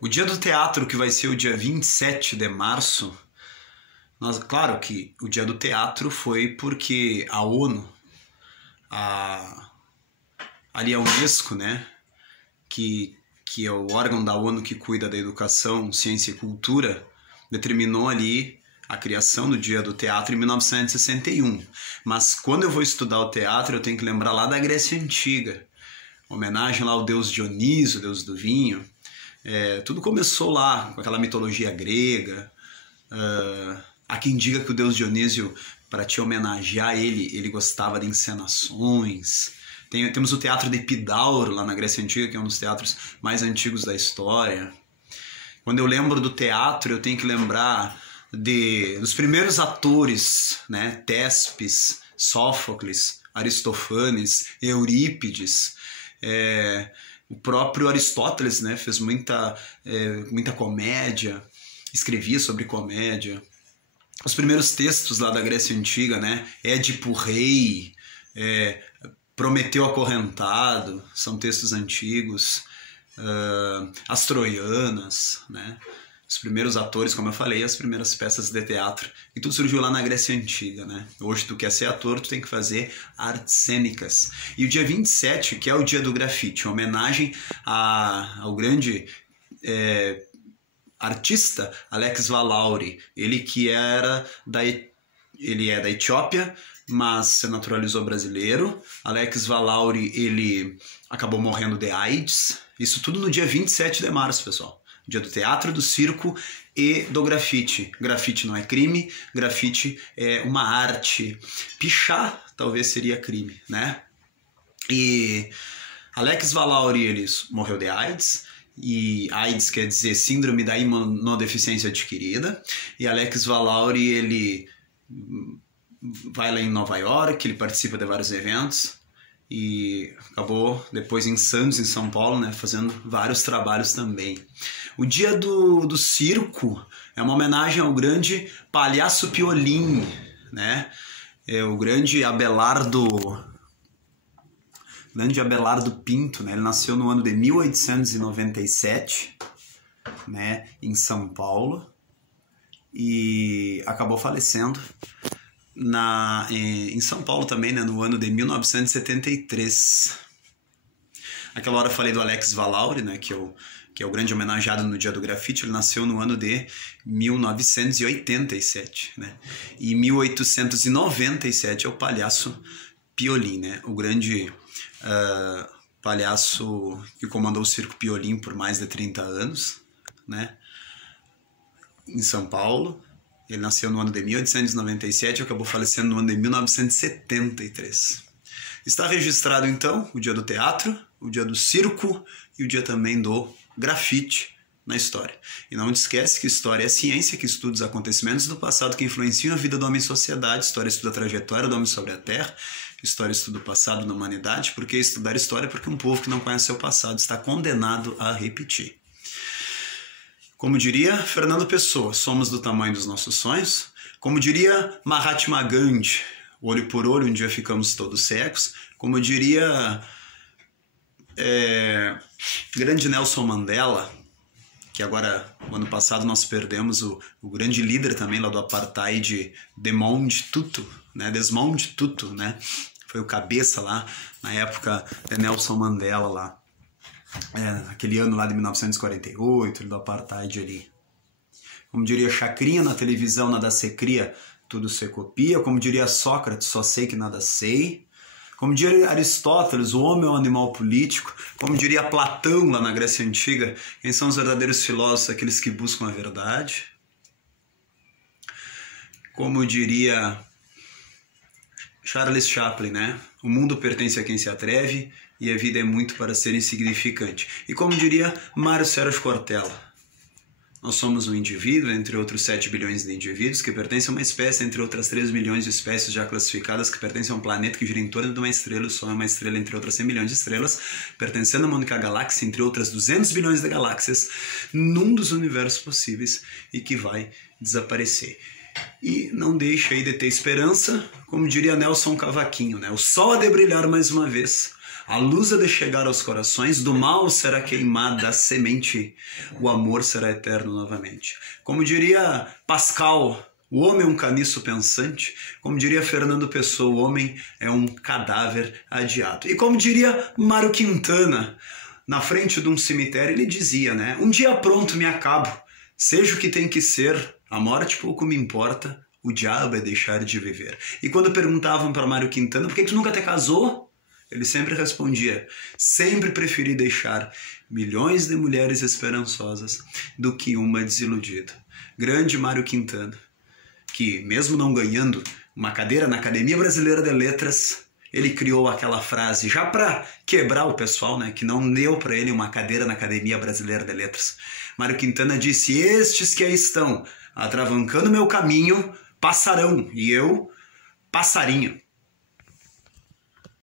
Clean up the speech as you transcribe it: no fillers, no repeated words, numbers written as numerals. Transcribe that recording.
O dia do teatro, que vai ser o dia 27 de março, claro que o dia do teatro foi porque a ONU, ali a Unesco, né, que é o órgão da ONU que cuida da educação, ciência e cultura, determinou ali a criação do Dia do Teatro em 1961. Mas quando eu vou estudar o teatro, eu tenho que lembrar lá da Grécia Antiga, homenagem lá ao deus Dionísio, deus do vinho. Tudo começou lá, com aquela mitologia grega. Há quem diga que o deus Dionísio, para te homenagear ele gostava de encenações. Temos o teatro de Epidauro lá na Grécia Antiga, que é um dos teatros mais antigos da história. Quando eu lembro do teatro, eu tenho que lembrar dos primeiros atores, né? Téspes, Sófocles, Aristofanes, Eurípides. O próprio Aristóteles, né, fez muita comédia, escrevia sobre comédia. Os primeiros textos lá da Grécia Antiga, né, Édipo Rei, Prometeu Acorrentado, são textos antigos. As Troianas, né, os primeiros atores, como eu falei, as primeiras peças de teatro. E tudo surgiu lá na Grécia Antiga, né? Hoje tu quer ser ator, tu tem que fazer artes cênicas. E o dia 27, que é o dia do grafite, homenagem ao grande artista Alex Valauri. Ele é da Etiópia, mas se naturalizou brasileiro. Alex Valauri, ele acabou morrendo de AIDS. Isso tudo no dia 27 de março, pessoal. Dia do teatro, do circo e do grafite. Grafite não é crime, grafite é uma arte. Pichar talvez seria crime, né? E Alex Valauri, ele morreu de AIDS, e AIDS quer dizer síndrome da imunodeficiência adquirida. E Alex Valauri, ele vai lá em Nova York, ele participa de vários eventos e acabou depois em Santos, em São Paulo, né, fazendo vários trabalhos também. O dia do circo é uma homenagem ao grande palhaço Piolim, né? O grande Abelardo Pinto, né? Ele nasceu no ano de 1897, né, em São Paulo, e acabou falecendo em São Paulo também, né, no ano de 1973. Aquela hora eu falei do Alex Valauri, né, que é o grande homenageado no Dia do Grafite. Ele nasceu no ano de 1987, né? E em 1897 é o palhaço Piolim, né? O grande palhaço que comandou o circo Piolim por mais de 30 anos, né? Em São Paulo. Ele nasceu no ano de 1897 e acabou falecendo no ano de 1973. Está registrado, então, o dia do teatro, o dia do circo e o dia também do grafite na história. E não te esquece que história é ciência, que estuda os acontecimentos do passado que influenciam a vida do homem e sociedade. História estuda a trajetória do homem sobre a Terra. História estuda o passado na humanidade. Por que estudar história? Porque um povo que não conhece seu passado está condenado a repetir. Como diria Fernando Pessoa, somos do tamanho dos nossos sonhos. Como diria Mahatma Gandhi, olho por olho, um dia ficamos todos cegos. Como diria grande Nelson Mandela, que agora, no ano passado, nós perdemos o grande líder também lá do apartheid, Desmond Tutu, né? Foi o cabeça lá, na época de Nelson Mandela lá. Aquele ano lá de 1948, do apartheid ali. Como diria Chacrinha na televisão, nada se cria, tudo se copia. Como diria Sócrates, só sei que nada sei. Como diria Aristóteles, o homem é um animal político. Como diria Platão lá na Grécia Antiga, quem são os verdadeiros filósofos? Aqueles que buscam a verdade. Como diria Charles Chaplin, né? O mundo pertence a quem se atreve e a vida é muito para ser insignificante. E como diria Mário Sérgio Cortella, nós somos um indivíduo, entre outros 7 bilhões de indivíduos, que pertencem a uma espécie, entre outras 3 milhões de espécies já classificadas, que pertencem a um planeta que gira em torno de uma estrela, o Sol é uma estrela, entre outras 100 milhões de estrelas, pertencendo a uma única galáxia, entre outras 200 bilhões de galáxias, num dos universos possíveis e que vai desaparecer. E não deixe aí de ter esperança, como diria Nelson Cavaquinho, né? O sol há de brilhar mais uma vez, A luz há de chegar aos corações, do mal será queimada a semente, o amor será eterno novamente. Como diria Pascal, o homem é um caniço pensante. Como diria Fernando Pessoa, o homem é um cadáver adiado. E como diria Mário Quintana, na frente de um cemitério, ele dizia, né? Um dia pronto me acabo, seja o que tem que ser, a morte pouco me importa, o diabo é deixar de viver. E quando perguntavam para Mário Quintana, por que tu nunca te casou? Ele sempre respondia, sempre preferi deixar milhões de mulheres esperançosas do que uma desiludida. Grande Mário Quintana, que mesmo não ganhando uma cadeira na Academia Brasileira de Letras, ele criou aquela frase, já para quebrar o pessoal, né, que não deu para ele uma cadeira na Academia Brasileira de Letras. Mário Quintana disse, estes que aí estão atravancando meu caminho, passarão, e eu, passarinho.